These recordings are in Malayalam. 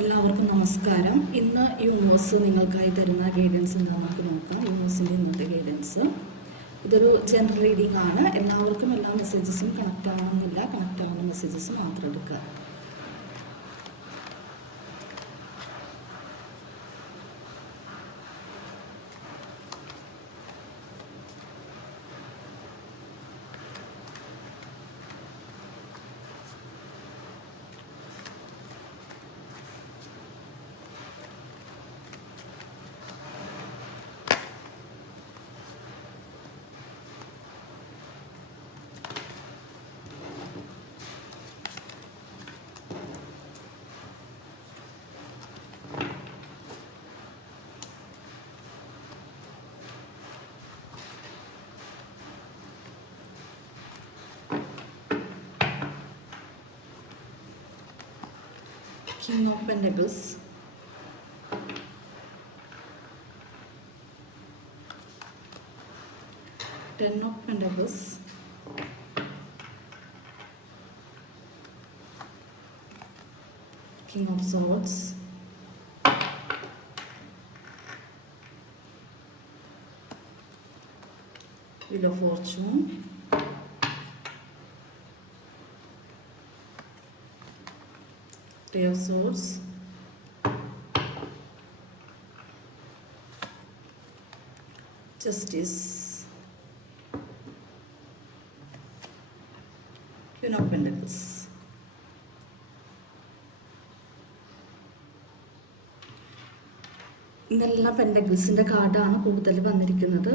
എല്ലാവർക്കും നമസ്കാരം. ഇന്ന് യൂണിവേഴ്സ് നിങ്ങൾക്കായി തരുന്ന ഗൈഡൻസ് എന്താണെന്ന് നമുക്ക് നോക്കാം. യൂണിവേഴ്സിൻ്റെ ഇന്നത്തെ ഗൈഡൻസ് ഇതൊരു ജനറൽ റീഡിംഗ് ആണ്. എല്ലാവർക്കും എല്ലാ മെസ്സേജസും കണക്റ്റ് ആവണമെന്നില്ല. കണക്റ്റ് ആവുന്ന മെസ്സേജസ് മാത്രം എടുക്കുക. King of Pentacles, Ten of Pentacles, King of Swords, Wheel of Fortune, Three of Swords, Justice, Queen of Pentacles. ഇന്നെല്ലാം പെൻഡക്കിൾസിൻ്റെ കാർഡാണ് കൂടുതൽ വന്നിരിക്കുന്നത്.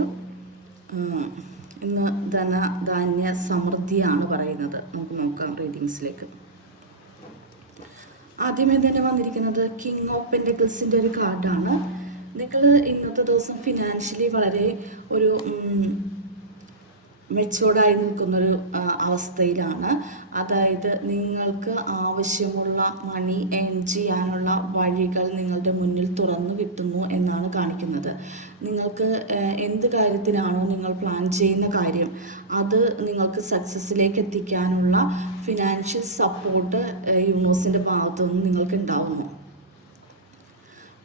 ഇന്ന് ധാന്യ സമൃദ്ധിയാണ് പറയുന്നത്. നമുക്ക് നോക്കാം റീഡിങ്സിലേക്ക്. ആദ്യമേ തന്നെ വന്നിരിക്കുന്നത് കിങ് ഓഫ് പെൻഡക്കിൾസിൻ്റെ ഒരു കാർഡാണ്. നിങ്ങൾ ഇന്നത്തെ ദിവസം ഫിനാൻഷ്യലി വളരെ ഒരു മെച്ചോർഡായി നിൽക്കുന്നൊരു അവസ്ഥയിലാണ്. അതായത് നിങ്ങൾക്ക് ആവശ്യമുള്ള മണി ഏൺ ചെയ്യാനുള്ള വഴികൾ നിങ്ങളുടെ മുന്നിൽ തുറന്നു കിട്ടുന്നു എന്നാണ് കാണിക്കുന്നത്. നിങ്ങൾക്ക് എന്ത് കാര്യത്തിനാണോ നിങ്ങൾ പ്ലാൻ ചെയ്യുന്ന കാര്യം അത് നിങ്ങൾക്ക് സക്സസ്സിലേക്ക് എത്തിക്കാനുള്ള ഫിനാൻഷ്യൽ സപ്പോർട്ട് യൂണിവേഴ്സിൻ്റെ ഭാഗത്തുനിന്ന് നിങ്ങൾക്ക് ഉണ്ടാവുന്നു.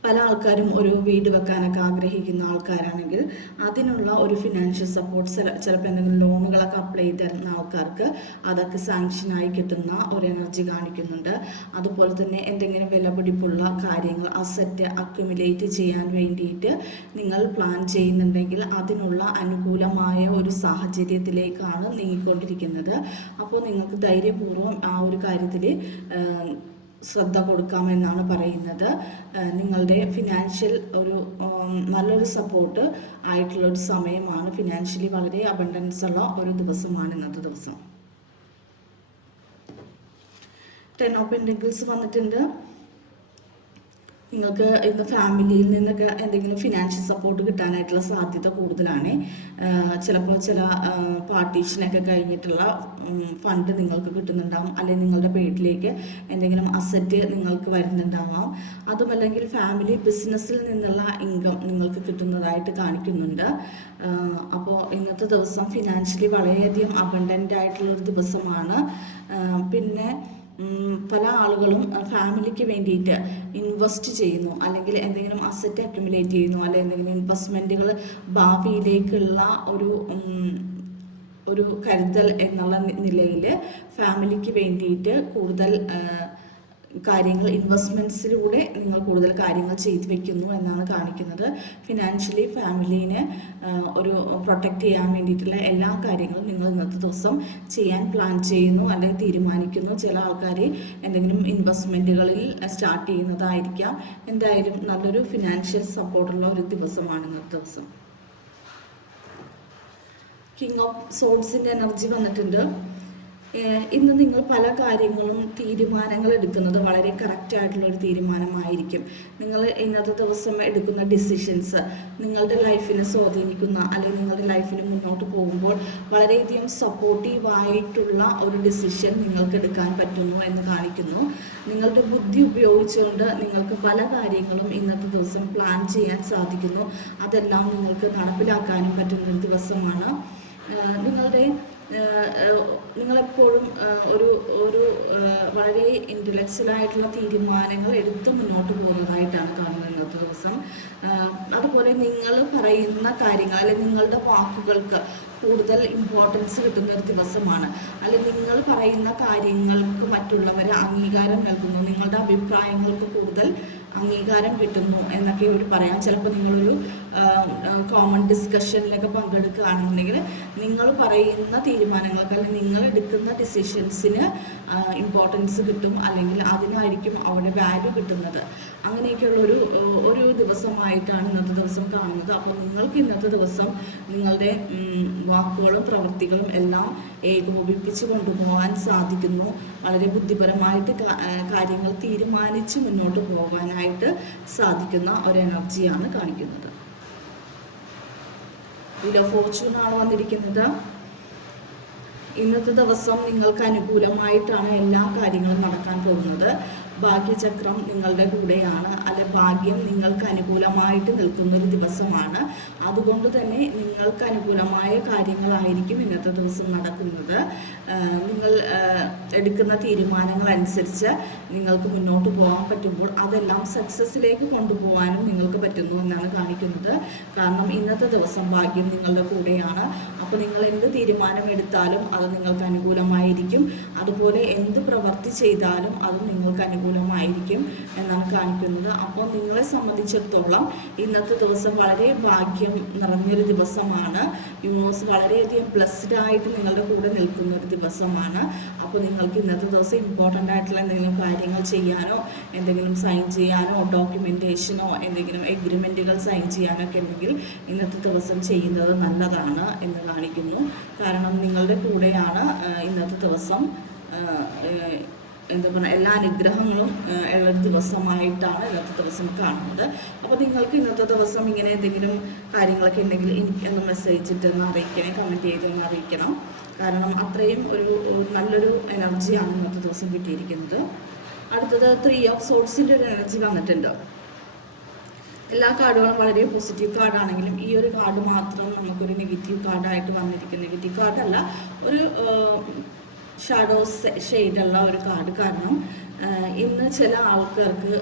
പല ആൾക്കാരും ഒരു വീട് വെക്കാനൊക്കെ ആഗ്രഹിക്കുന്ന ആൾക്കാരാണെങ്കിൽ അതിനുള്ള ഒരു ഫിനാൻഷ്യൽ സപ്പോർട്ട്, ചിലപ്പോൾ എന്തെങ്കിലും ലോണുകളൊക്കെ അപ്ലൈ ചെയ്ത് തരുന്ന ആൾക്കാർക്ക് അതൊക്കെ സാങ്ഷനായി കിട്ടുന്ന ഒരു എനർജി കാണിക്കുന്നുണ്ട്. അതുപോലെ തന്നെ എന്തെങ്കിലും വിലപിടിപ്പുള്ള കാര്യങ്ങൾ അസറ്റ് അക്യുമുലേറ്റ് ചെയ്യാൻ വേണ്ടിയിട്ട് നിങ്ങൾ പ്ലാൻ ചെയ്യുന്നുണ്ടെങ്കിൽ അതിനുള്ള അനുകൂലമായ ഒരു സാഹചര്യത്തിലേക്കാണ് നീങ്ങിക്കൊണ്ടിരിക്കുന്നത്. അപ്പോൾ നിങ്ങൾക്ക് ധൈര്യപൂർവ്വം ആ ഒരു കാര്യത്തിൽ ശ്രദ്ധ കൊടുക്കാമെന്നാണ് പറയുന്നത്. നിങ്ങളുടെ ഫിനാൻഷ്യൽ ഒരു നല്ലൊരു സപ്പോർട്ട് ആയിട്ടുള്ളൊരു സമയമാണ്. ഫിനാൻഷ്യലി വളരെ അബണ്ടൻസ് ഉള്ള ഒരു ദിവസമാണ് ഇന്നത്തെ ദിവസം. ടെൻ ഓഫ് പെന്റക്കിൾസ് വന്നിട്ടുണ്ട്. നിങ്ങൾക്ക് ഇന്ന് ഫാമിലിയിൽ നിന്നൊക്കെ എന്തെങ്കിലും ഫിനാൻഷ്യൽ സപ്പോർട്ട് കിട്ടാനായിട്ടുള്ള സാധ്യത കൂടുതലാണ്. ചിലപ്പോൾ ചില പാർട്ടീഷനൊക്കെ കഴിഞ്ഞിട്ടുള്ള ഫണ്ട് നിങ്ങൾക്ക് കിട്ടുന്നുണ്ടാവും, അല്ലെങ്കിൽ നിങ്ങളുടെ പേരിലേക്ക് എന്തെങ്കിലും അസറ്റ് നിങ്ങൾക്ക് വരുന്നുണ്ടാവാം. അതുമല്ലെങ്കിൽ ഫാമിലി ബിസിനസ്സിൽ നിന്നുള്ള ഇൻകം നിങ്ങൾക്ക് കിട്ടുന്നതായിട്ട് കാണിക്കുന്നുണ്ട്. അപ്പോൾ ഇന്നത്തെ ദിവസം ഫിനാൻഷ്യലി വളരെയധികം അബണ്ടൻ്റ് ആയിട്ടുള്ളൊരു ദിവസമാണ്. പിന്നെ പല ആളുകളും ഫാമിലിക്ക് വേണ്ടിയിട്ട് ഇൻവെസ്റ്റ് ചെയ്യുന്നു, അല്ലെങ്കിൽ എന്തെങ്കിലും അസറ്റ് അക്യുമുലേറ്റ് ചെയ്യുന്നു, അല്ലെങ്കിൽ എന്തെങ്കിലും ഇൻവെസ്റ്റ്മെൻറ്റുകൾ ഭാവിയിലേക്കുള്ള ഒരു കരുതൽ എന്നുള്ള നിലയിൽ ഫാമിലിക്ക് വേണ്ടിയിട്ട് കൂടുതൽ കാര്യങ്ങൾ ഇൻവെസ്റ്റ്മെൻറ്റ്സിലൂടെ നിങ്ങൾ കൂടുതൽ കാര്യങ്ങൾ ചെയ്തു വെക്കുന്നു എന്നാണ് കാണിക്കുന്നത്. ഫിനാൻഷ്യലി ഫാമിലീനെ ഒരു പ്രൊട്ടക്റ്റ് ചെയ്യാൻ വേണ്ടിയിട്ടുള്ള എല്ലാ കാര്യങ്ങളും നിങ്ങൾ ഇന്നത്തെ ദിവസം ചെയ്യാൻ പ്ലാൻ ചെയ്യുന്നു അല്ലെങ്കിൽ തീരുമാനിക്കുന്നു. ചില ആൾക്കാർ എന്തെങ്കിലും ഇൻവെസ്റ്റ്മെൻറ്റുകളിൽ സ്റ്റാർട്ട് ചെയ്യുന്നതായിരിക്കാം. എന്തായാലും നല്ലൊരു ഫിനാൻഷ്യൽ സപ്പോർട്ടുള്ള ഒരു ദിവസമാണ് ഇന്നത്തെ ദിവസം. കിങ് ഓഫ് സോഡ്സിൻ്റെ എനർജി വന്നിട്ടുണ്ട്. ഇന്ന് നിങ്ങൾ പല കാര്യങ്ങളും തീരുമാനങ്ങൾ എടുക്കുന്നത് വളരെ കറക്റ്റായിട്ടുള്ളൊരു തീരുമാനമായിരിക്കും. നിങ്ങൾ ഇന്നത്തെ ദിവസം എടുക്കുന്ന ഡിസിഷൻസ് നിങ്ങളുടെ ലൈഫിനെ സ്വാധീനിക്കുന്ന, അല്ലെങ്കിൽ നിങ്ങളുടെ ലൈഫിന് മുന്നോട്ട് പോകുമ്പോൾ വളരെയധികം സപ്പോർട്ടീവായിട്ടുള്ള ഒരു ഡിസിഷൻ നിങ്ങൾക്ക് എടുക്കാൻ പറ്റുന്നു എന്ന് കാണിക്കുന്നു. നിങ്ങളുടെ ബുദ്ധി ഉപയോഗിച്ചുകൊണ്ട് നിങ്ങൾക്ക് പല കാര്യങ്ങളും ഇന്നത്തെ ദിവസം പ്ലാൻ ചെയ്യാൻ സാധിക്കുന്നു. അതെല്ലാം നിങ്ങൾക്ക് നടപ്പിലാക്കാനും പറ്റുന്നൊരു ദിവസമാണ്. നിങ്ങളുടെ നിങ്ങളെപ്പോഴും ഒരു ഒരു വളരെ ഇൻ്റലക്ച്വലായിട്ടുള്ള തീരുമാനങ്ങൾ എടുത്ത് മുന്നോട്ട് പോകുന്നതായിട്ടാണ് കാണുന്നത് ഇന്നത്തെ ദിവസം. അതുപോലെ നിങ്ങൾ പറയുന്ന കാര്യങ്ങൾ അല്ലെങ്കിൽ നിങ്ങളുടെ വാക്കുകൾക്ക് കൂടുതൽ ഇമ്പോർട്ടൻസ് കിട്ടുന്ന ഒരു ദിവസമാണ്. അല്ലെങ്കിൽ നിങ്ങൾ പറയുന്ന കാര്യങ്ങൾക്ക് മറ്റുള്ളവർ അംഗീകാരം നൽകുന്നു, നിങ്ങളുടെ അഭിപ്രായങ്ങൾക്ക് കൂടുതൽ അംഗീകാരം കിട്ടുന്നു എന്നൊക്കെ ഒരു പറയാം. ചിലപ്പോൾ നിങ്ങളൊരു കോമൺ ഡിസ്കഷനിലൊക്കെ പങ്കെടുക്കുകയാണെന്നുണ്ടെങ്കിൽ നിങ്ങൾ പറയുന്ന തീരുമാനങ്ങൾക്ക് അല്ലെങ്കിൽ നിങ്ങൾ എടുക്കുന്ന ഡിസിഷൻസിന് ഇമ്പോർട്ടൻസ് കിട്ടും, അല്ലെങ്കിൽ അതിനായിരിക്കും അവിടെ വാല്യൂ കിട്ടുന്നത്. അങ്ങനെയൊക്കെയുള്ളൊരു ഒരു ദിവസമായിട്ടാണ് ഇന്നത്തെ ദിവസം കാണുന്നത്. അപ്പോൾ നിങ്ങൾക്ക് ഇന്നത്തെ ദിവസം നിങ്ങളുടെ വാക്കുകളും പ്രവൃത്തികളും എല്ലാം ഏകോപിപ്പിച്ച് കൊണ്ടുപോകാൻ സാധിക്കുന്നു. വളരെ ബുദ്ധിപരമായിട്ട് കാര്യങ്ങൾ തീരുമാനിച്ച് മുന്നോട്ട് പോകാനായിട്ട് സാധിക്കുന്ന ഒരു എനർജിയാണ് കാണിക്കുന്നത്. വീൽ ഓഫ് ഫോർച്യൂൺ ആണ് വന്നിരിക്കുന്നത്. ഇന്നത്തെ ദിവസം നിങ്ങൾക്ക് അനുകൂലമായിട്ടാണ് എല്ലാ കാര്യങ്ങളും നടക്കാൻ പോകുന്നത്. ഭാഗ്യചക്രം നിങ്ങളുടെ കൂടെയാണ്, അല്ലെ ഭാഗ്യം നിങ്ങൾക്ക് അനുകൂലമായിട്ട് നിൽക്കുന്നൊരു ദിവസമാണ്. അതുകൊണ്ട് തന്നെ നിങ്ങൾക്ക് അനുകൂലമായ കാര്യങ്ങളായിരിക്കും ഇന്നത്തെ ദിവസം നടക്കുന്നത്. നിങ്ങൾ എടുക്കുന്ന തീരുമാനങ്ങൾ അനുസരിച്ച് നിങ്ങൾക്ക് മുന്നോട്ട് പോകാൻ പറ്റുമ്പോൾ അതെല്ലാം സക്സസ്സിലേക്ക് കൊണ്ടുപോകാനും നിങ്ങൾക്ക് പറ്റുന്നു എന്നാണ് കാണിക്കുന്നത്. കാരണം ഇന്നത്തെ ദിവസം ഭാഗ്യം നിങ്ങളുടെ കൂടെയാണ്. അപ്പോൾ നിങ്ങൾ എന്ത് തീരുമാനം എടുത്താലും അത് നിങ്ങൾക്ക് അനുകൂലമായിരിക്കും. അതുപോലെ എന്ത് പ്രവൃത്തി ചെയ്താലും അത് നിങ്ങൾക്ക് അനുകൂലമായിരിക്കും എന്നാണ് കാണിക്കുന്നത്. അപ്പോൾ നിങ്ങളെ സംബന്ധിച്ചിടത്തോളം ഇന്നത്തെ ദിവസം വളരെ ഭാഗ്യം നിറഞ്ഞൊരു ദിവസമാണ്. യൂണിവേഴ്സ് വളരെയധികം ബ്ലെസ്ഡ് ആയിട്ട് നിങ്ങളുടെ കൂടെ നിൽക്കുന്ന ഒരു ദിവസമാണ്. അപ്പോൾ നിങ്ങൾക്ക് ഇന്നത്തെ ദിവസം ഇമ്പോർട്ടൻ്റ് ആയിട്ടുള്ള എന്തെങ്കിലും കാര്യങ്ങൾ ചെയ്യാനോ, എന്തെങ്കിലും സൈൻ ചെയ്യാനോ, ഡോക്യുമെൻറ്റേഷനോ, എന്തെങ്കിലും എഗ്രിമെൻറ്റുകൾ സൈൻ ചെയ്യാനോ ഒക്കെ ഉണ്ടെങ്കിൽ ഇന്നത്തെ ദിവസം ചെയ്യുന്നത് നല്ലതാണ് എന്ന് കാണിക്കുന്നു. കാരണം നിങ്ങളുടെ കൂടെയാണ് ഇന്നത്തെ ദിവസം എന്താ പറയുക, എല്ലാ അനുഗ്രഹങ്ങളും ഉള്ള ദിവസമായിട്ടാണ് ഇന്നത്തെ ദിവസം കാണുന്നത്. അപ്പോൾ നിങ്ങൾക്ക് ഇന്നത്തെ ദിവസം ഇങ്ങനെ എന്തെങ്കിലും കാര്യങ്ങളൊക്കെ ഉണ്ടെങ്കിൽ എനിക്കൊന്ന് മെസ്സേജ് ഇട്ടൊന്ന് അറിയിക്കണേ, കമൻറ്റ് ചെയ്തൊന്ന് അറിയിക്കണം. കാരണം അത്രയും ഒരു നല്ലൊരു എനർജിയാണ് ഇന്നത്തെ ദിവസം കിട്ടിയിരിക്കുന്നത്. അടുത്തത് 3 ഓഫ് സോർട്സിൻ്റെ ഒരു എനർജി വന്നിട്ടുണ്ട്. എല്ലാ കാർഡുകളും വളരെ പോസിറ്റീവ് കാർഡാണെങ്കിലും ഈ ഒരു കാർഡ് മാത്രം നമുക്കൊരു നെഗറ്റീവ് കാർഡായിട്ട് വന്നിരിക്കുന്ന, നെഗറ്റീവ് കാർഡല്ല, ഒരു ഷാഡോ ഷെയ്ഡുള്ള ഒരു കാർഡ്. കാരണം ഇന്ന് ചില ആൾക്കാർക്ക്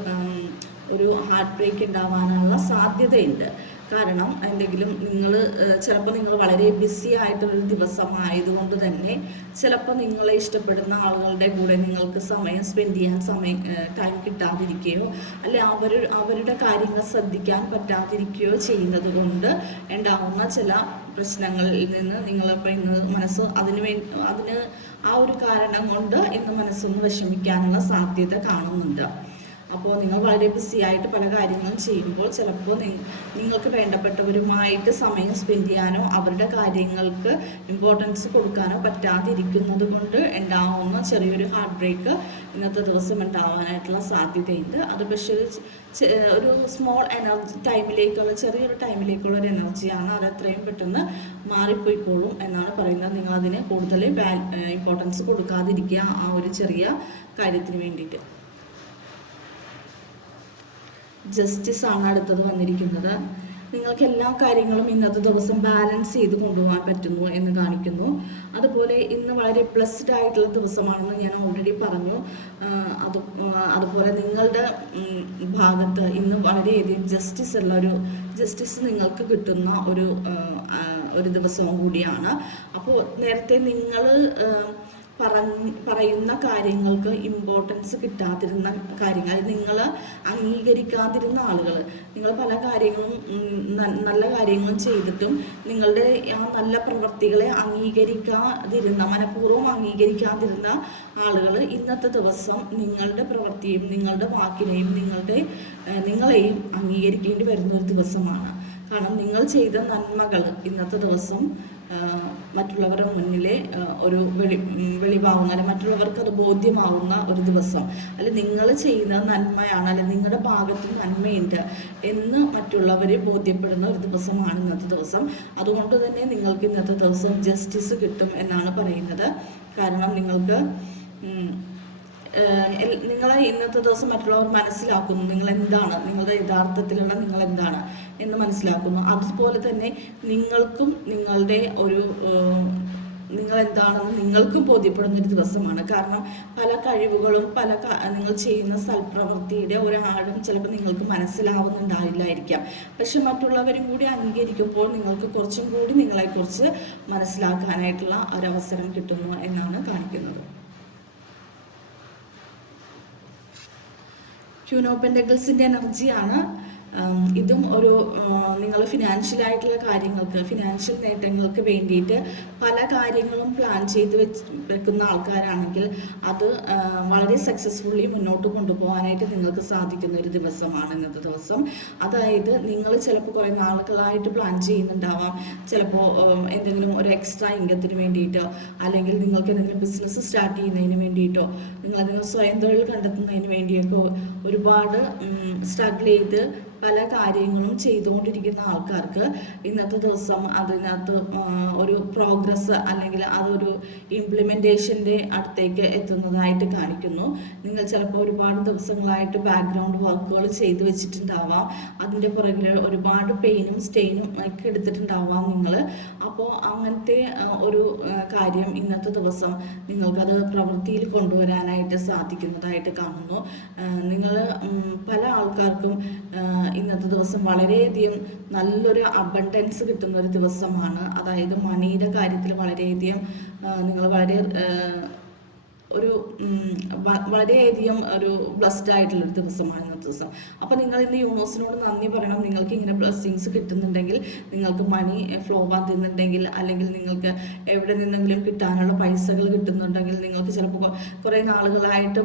ഒരു ഹാർട്ട് ബ്രേക്ക് ഉണ്ടാവാനുള്ള സാധ്യതയുണ്ട്. കാരണം എന്തെങ്കിലും ചിലപ്പോൾ നിങ്ങൾ വളരെ ബിസി ആയിട്ടുള്ളൊരു ദിവസമായതുകൊണ്ട് തന്നെ ചിലപ്പോൾ നിങ്ങളെ ഇഷ്ടപ്പെടുന്ന ആളുകളുടെ കൂടെ നിങ്ങൾക്ക് സമയം സ്പെൻഡ് ചെയ്യാൻ ടൈം കിട്ടാതിരിക്കുകയോ അല്ലെ അവരുടെ കാര്യങ്ങൾ ശ്രദ്ധിക്കാൻ പറ്റാതിരിക്കുകയോ ചെയ്യുന്നത് കൊണ്ട് ഉണ്ടാകുന്ന ചില പ്രശ്നങ്ങളിൽ നിന്ന് നിങ്ങളിപ്പോൾ ഇന്ന് മനസ്സ് അതിന് ആ ഒരു കാരണം കൊണ്ട് ഇന്ന് മനസ്സൊന്ന് വിഷമിക്കാനുള്ള സാധ്യത കാണുന്നുണ്ട്. അപ്പോൾ നിങ്ങൾ വളരെ ബിസി ആയിട്ട് പല കാര്യങ്ങളും ചെയ്യുമ്പോൾ ചിലപ്പോൾ നിങ്ങൾക്ക് വേണ്ടപ്പെട്ടവരുമായിട്ട് സമയം സ്പെൻഡ് ചെയ്യാനോ അവരുടെ കാര്യങ്ങൾക്ക് ഇമ്പോർട്ടൻസ് കൊടുക്കാനോ പറ്റാതിരിക്കുന്നത് കൊണ്ട് ഉണ്ടാവുന്ന ചെറിയൊരു ഹാർട്ട് ബ്രേക്ക് ഇന്നത്തെ ദിവസം ഉണ്ടാവാനായിട്ടുള്ള സാധ്യതയുണ്ട്. അത് പക്ഷേ ഒരു സ്മോൾ എനർജി ചെറിയൊരു ടൈമിലേക്കുള്ള ഒരു എനർജിയാണ്. അത് എത്രയും പെട്ടെന്ന് മാറിപ്പോയിക്കോളും എന്നാണ് പറയുന്നത്. നിങ്ങളതിന് കൂടുതൽ ഇമ്പോർട്ടൻസ് കൊടുക്കാതിരിക്കുക ആ ഒരു ചെറിയ കാര്യത്തിന് വേണ്ടിയിട്ട്. ജസ്റ്റിസ് ആണ് അടുത്തത് വന്നിരിക്കുന്നത്. നിങ്ങൾക്ക് എല്ലാ കാര്യങ്ങളും ഇന്നത്തെ ദിവസം ബാലൻസ് ചെയ്ത് കൊണ്ടുപോകാൻ പറ്റുന്നു എന്ന് കാണിക്കുന്നു. അതുപോലെ ഇന്ന് വളരെ ബ്ലെസ്ഡ് ആയിട്ടുള്ള ദിവസമാണെന്ന് ഞാൻ ഓൾറെഡി പറഞ്ഞു. അതുപോലെ നിങ്ങളുടെ ഭാഗത്ത് ഇന്ന് വളരെയധികം ജസ്റ്റിസ് നിങ്ങൾക്ക് കിട്ടുന്ന ഒരു ദിവസവും കൂടിയാണ്. അപ്പോൾ നേരത്തെ നിങ്ങൾ പറയുന്ന കാര്യങ്ങൾക്ക് ഇമ്പോർട്ടൻസ് കിട്ടാതിരുന്ന കാര്യങ്ങൾ, നിങ്ങൾ അംഗീകരിക്കാതിരുന്ന ആളുകൾ, നിങ്ങൾ പല കാര്യങ്ങളും നല്ല കാര്യങ്ങളും ചെയ്തിട്ടും നിങ്ങളുടെ ആ നല്ല പ്രവൃത്തികളെ മനഃപൂർവ്വം അംഗീകരിക്കാതിരുന്ന ആളുകൾ ഇന്നത്തെ ദിവസം നിങ്ങളുടെ പ്രവൃത്തിയും നിങ്ങളുടെ വാക്കിനെയും നിങ്ങളെയും അംഗീകരിക്കേണ്ടി വരുന്ന ഒരു ദിവസമാണ്. കാരണം നിങ്ങൾ ചെയ്ത നന്മകൾ ഇന്നത്തെ ദിവസം മറ്റുള്ളവരുടെ മുന്നിലെ ഒരു വെളിവാകുന്ന, അല്ലെങ്കിൽ മറ്റുള്ളവർക്ക് അത് ബോധ്യമാവുന്ന ഒരു ദിവസം, അല്ലെങ്കിൽ നിങ്ങൾ ചെയ്യുന്ന നന്മയാണ്, അല്ലെങ്കിൽ നിങ്ങളുടെ ഭാഗത്ത് നന്മയുണ്ട് എന്ന് മറ്റുള്ളവരെ ബോധ്യപ്പെടുന്ന ഒരു ദിവസമാണ് ഇന്നത്തെ ദിവസം. അതുകൊണ്ട് തന്നെ നിങ്ങൾക്ക് ഇന്നത്തെ ദിവസം ജസ്റ്റിസ് കിട്ടും എന്നാണ് പറയുന്നത്. കാരണം നിങ്ങളെ ഇന്നത്തെ ദിവസം മറ്റുള്ളവർ മനസ്സിലാക്കുന്നു നിങ്ങളുടെ യഥാർത്ഥത്തിലുള്ള നിങ്ങൾ എന്താണ് എന്ന് മനസ്സിലാക്കുന്നു. അതുപോലെ തന്നെ നിങ്ങൾക്കും നിങ്ങളുടെ ഒരു നിങ്ങൾ എന്താണെന്ന് നിങ്ങൾക്കും ബോധ്യപ്പെടുന്നൊരു ദിവസമാണ്. കാരണം പല കഴിവുകളും നിങ്ങൾ ചെയ്യുന്ന സൽപ്രവൃത്തിയുടെ ഒരാളും ചിലപ്പോൾ നിങ്ങൾക്ക് മനസ്സിലാവുന്നുണ്ടാവില്ലായിരിക്കാം. പക്ഷെ മറ്റുള്ളവരും കൂടി അംഗീകരിക്കുമ്പോൾ നിങ്ങൾക്ക് കുറച്ചും കൂടി നിങ്ങളെക്കുറിച്ച് മനസ്സിലാക്കാനായിട്ടുള്ള ഒരവസരം കിട്ടുന്നു എന്നാണ് കാണിക്കുന്നത്. ക്യൂൻ ഓഫ് പെന്റക്കിൾസിൻ്റെ എനർജിയാണ്. ഇതും ഒരു നിങ്ങൾ ഫിനാൻഷ്യൽ നേട്ടങ്ങൾക്ക് വേണ്ടിയിട്ട് പല കാര്യങ്ങളും പ്ലാൻ ചെയ്ത് വെക്കുന്ന ആൾക്കാരാണെങ്കിൽ അത് വളരെ സക്സസ്ഫുള്ളി മുന്നോട്ട് കൊണ്ടുപോകാനായിട്ട് നിങ്ങൾക്ക് സാധിക്കുന്ന ഒരു ദിവസമാണ് ഇന്നത്തെ ദിവസം. അതായത് നിങ്ങൾ ചിലപ്പോൾ കുറേ നാളുകളായിട്ട് പ്ലാൻ ചെയ്യുന്നുണ്ടാവാം. ചിലപ്പോൾ എന്തെങ്കിലും ഒരു എക്സ്ട്രാ ഇൻകത്തിന് വേണ്ടിയിട്ടോ, അല്ലെങ്കിൽ നിങ്ങൾക്ക് എന്തെങ്കിലും ബിസിനസ് സ്റ്റാർട്ട് ചെയ്യുന്നതിന് വേണ്ടിയിട്ടോ, നിങ്ങൾ സ്വയം തൊഴിൽ കണ്ടെത്തുന്നതിന് വേണ്ടിയൊക്കെ ഒരുപാട് സ്ട്രഗിൾ ചെയ്ത് പല കാര്യങ്ങളും ചെയ്തുകൊണ്ടിരിക്കുന്ന ആൾക്കാർക്ക് ഇന്നത്തെ ദിവസം അതിനകത്ത് ഒരു പ്രോഗ്രസ് അല്ലെങ്കിൽ അതൊരു ഇംപ്ലിമെൻറ്റേഷൻ്റെ അടുത്തേക്ക് എത്തുന്നതായിട്ട് കാണിക്കുന്നു. നിങ്ങൾ ചിലപ്പോൾ ഒരുപാട് ദിവസങ്ങളായിട്ട് ബാക്ക്ഗ്രൗണ്ട് വർക്കുകൾ ചെയ്തു വെച്ചിട്ടുണ്ടാവാം. അതിൻ്റെ പുറകിൽ ഒരുപാട് പെയിനും സ്റ്റെയിനും ഒക്കെ എടുത്തിട്ടുണ്ടാവാം നിങ്ങൾ. അപ്പോൾ അങ്ങനത്തെ ഒരു കാര്യം ഇന്നത്തെ ദിവസം നിങ്ങൾക്കത് പ്രവൃത്തിയിൽ കൊണ്ടുവരാനായിട്ട് സാധിക്കുന്നതായിട്ട് കാണുന്നു. നിങ്ങൾ പല ആൾക്കാർക്കും ഇന്നത്തെ ദിവസം വളരെയധികം നല്ലൊരു അബണ്ടൻസ് കിട്ടുന്ന ഒരു ദിവസമാണ്. അതായത് മണിയുടെ കാര്യത്തിൽ വളരെയധികം നിങ്ങൾ വളരെയധികം ഒരു ബ്ലസ്ഡ് ആയിട്ടുള്ളൊരു ദിവസമാണ് ഇന്നത്തെ ദിവസം. അപ്പോൾ നിങ്ങൾ ഇന്ന് യൂണിവേഴ്സിനോട് നന്ദി പറയണം. നിങ്ങൾക്ക് ഇങ്ങനെ ബ്ലെസ്സിങ്സ് കിട്ടുന്നുണ്ടെങ്കിൽ, നിങ്ങൾക്ക് മണി ഫ്ലോ ആകുന്നുണ്ടെങ്കിൽ, അല്ലെങ്കിൽ നിങ്ങൾക്ക് എവിടെ നിന്നെങ്കിലും കിട്ടാനുള്ള പൈസകൾ കിട്ടുന്നുണ്ടെങ്കിൽ, നിങ്ങൾക്ക് ചിലപ്പോൾ കുറേ നാളുകളായിട്ട്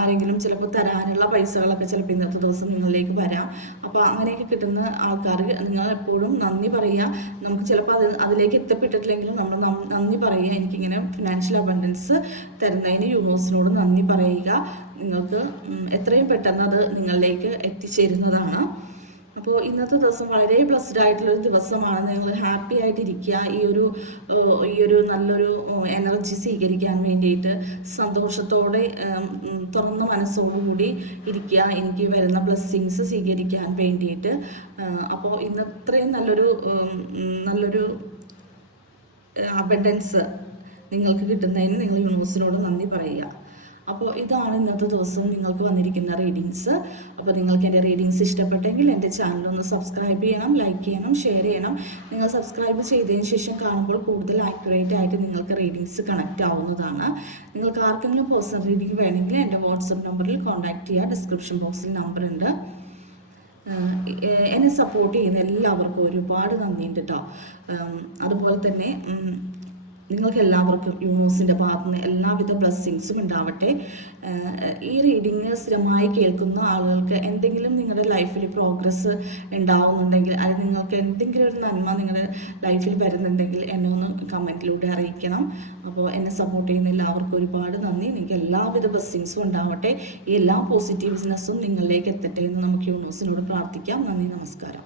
ആരെങ്കിലും ചിലപ്പോൾ തരാനുള്ള പൈസകളൊക്കെ ചിലപ്പോൾ ഇന്നത്തെ ദിവസം നിങ്ങളിലേക്ക് വരാം. അപ്പോൾ അങ്ങനെയൊക്കെ കിട്ടുന്ന ആൾക്കാർ നിങ്ങൾ എപ്പോഴും നന്ദി പറയുക. നമുക്ക് ചിലപ്പോൾ അതിലേക്ക് എത്തപ്പെട്ടിട്ടില്ലെങ്കിലും നമ്മൾ നന്ദി പറയുക. എനിക്കിങ്ങനെ ഫിനാൻഷ്യൽ അബണ്ടൻസ് തരുന്നതിന് യൂണിവേഴ്സിനോട് നന്ദി പറയുക. നിങ്ങൾക്ക് എത്രയും പെട്ടെന്ന് അത് നിങ്ങളിലേക്ക് എത്തിച്ചേരുന്നതാണ്. അപ്പോൾ ഇന്നത്തെ ദിവസം വളരെ ബ്ലസ്ഡ് ആയിട്ടുള്ളൊരു ദിവസമാണ്. നിങ്ങൾ ഹാപ്പി ആയിട്ടിരിക്കുക. ഈ ഒരു നല്ലൊരു എനർജി സ്വീകരിക്കാൻ വേണ്ടിയിട്ട് സന്തോഷത്തോടെ തുറന്ന മനസ്സോടുകൂടി ഇരിക്കുക. എനിക്ക് വരുന്ന ബ്ലെസ്സിങ്സ് സ്വീകരിക്കാൻ വേണ്ടിയിട്ട്. അപ്പോൾ ഇന്നത്രയും നല്ലൊരു അബണ്ടൻസ് നിങ്ങൾക്ക് കിട്ടുന്നതിന് നിങ്ങൾ യൂണിവേഴ്സിനോട് നന്ദി പറയുക. അപ്പോൾ ഇതാണ് ഇന്നത്തെ ദിവസം നിങ്ങൾക്ക് വന്നിരിക്കുന്ന റീഡിങ്സ്. അപ്പോൾ നിങ്ങൾക്ക് എൻ്റെ റീഡിങ്സ് ഇഷ്ടപ്പെട്ടെങ്കിൽ എൻ്റെ ചാനലൊന്ന് സബ്സ്ക്രൈബ് ചെയ്യണം, ലൈക്ക് ചെയ്യണം, ഷെയർ ചെയ്യണം. നിങ്ങൾ സബ്സ്ക്രൈബ് ചെയ്തതിന് ശേഷം കാണുമ്പോൾ കൂടുതൽ ആക്യുറേറ്റ് ആയിട്ട് നിങ്ങൾക്ക് റീഡിങ്സ് കണക്റ്റ് ആവുന്നതാണ്. നിങ്ങൾക്ക് ആർക്കെങ്കിലും പേഴ്സണൽ റീഡിംഗ് വേണമെങ്കിൽ എൻ്റെ വാട്സപ്പ് നമ്പറിൽ കോൺടാക്റ്റ് ചെയ്യുക. ഡിസ്ക്രിപ്ഷൻ ബോക്സിൽ നമ്പർ ഉണ്ട്. എന്നെ സപ്പോർട്ട് ചെയ്യുന്ന എല്ലാവർക്കും ഒരുപാട് നന്ദിയുണ്ട് കേട്ടോ. അതുപോലെ തന്നെ നിങ്ങൾക്ക് എല്ലാവർക്കും യൂണിവേഴ്സിൻ്റെ ഭാഗത്തു നിന്ന് എല്ലാവിധ ബ്ലെസ്സിങ്സും ഉണ്ടാവട്ടെ. ഈ റീഡിങ് സ്ഥിരമായി കേൾക്കുന്ന ആളുകൾക്ക് എന്തെങ്കിലും നിങ്ങളുടെ ലൈഫിൽ പ്രോഗ്രസ് ഉണ്ടാവുന്നുണ്ടെങ്കിൽ, അല്ലെങ്കിൽ നിങ്ങൾക്ക് എന്തെങ്കിലും ഒരു നന്മ നിങ്ങളുടെ ലൈഫിൽ വരുന്നുണ്ടെങ്കിൽ എന്നെ ഒന്ന് കമൻറ്റിലൂടെ അറിയിക്കണം. അപ്പോൾ എന്നെ സപ്പോർട്ട് ചെയ്യുന്ന എല്ലാവർക്കും ഒരുപാട് നന്ദി. നിങ്ങൾക്ക് എല്ലാവിധ ബ്ലെസ്സിങ്സും ഉണ്ടാവട്ടെ. ഈ എല്ലാ പോസിറ്റീവ്നെസ്സും നിങ്ങളിലേക്ക് എത്തട്ടെ എന്ന് നമുക്ക് യൂണിവേഴ്സിനോട് പ്രാർത്ഥിക്കാം. നന്ദി, നമസ്കാരം.